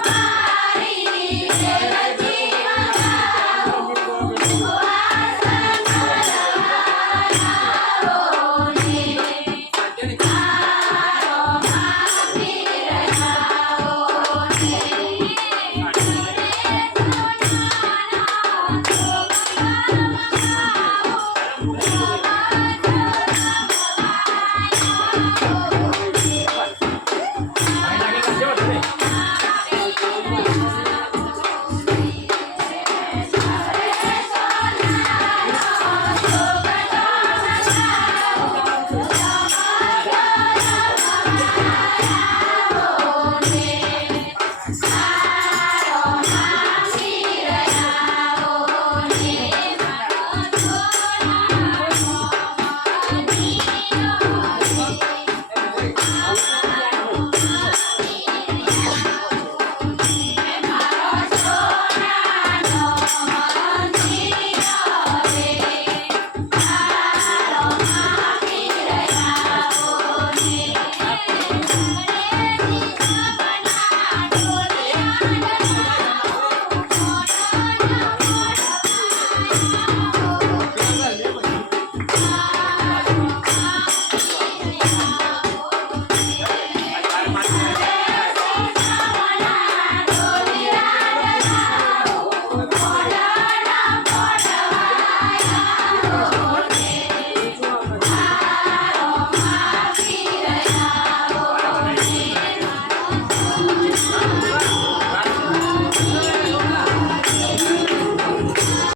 Bye.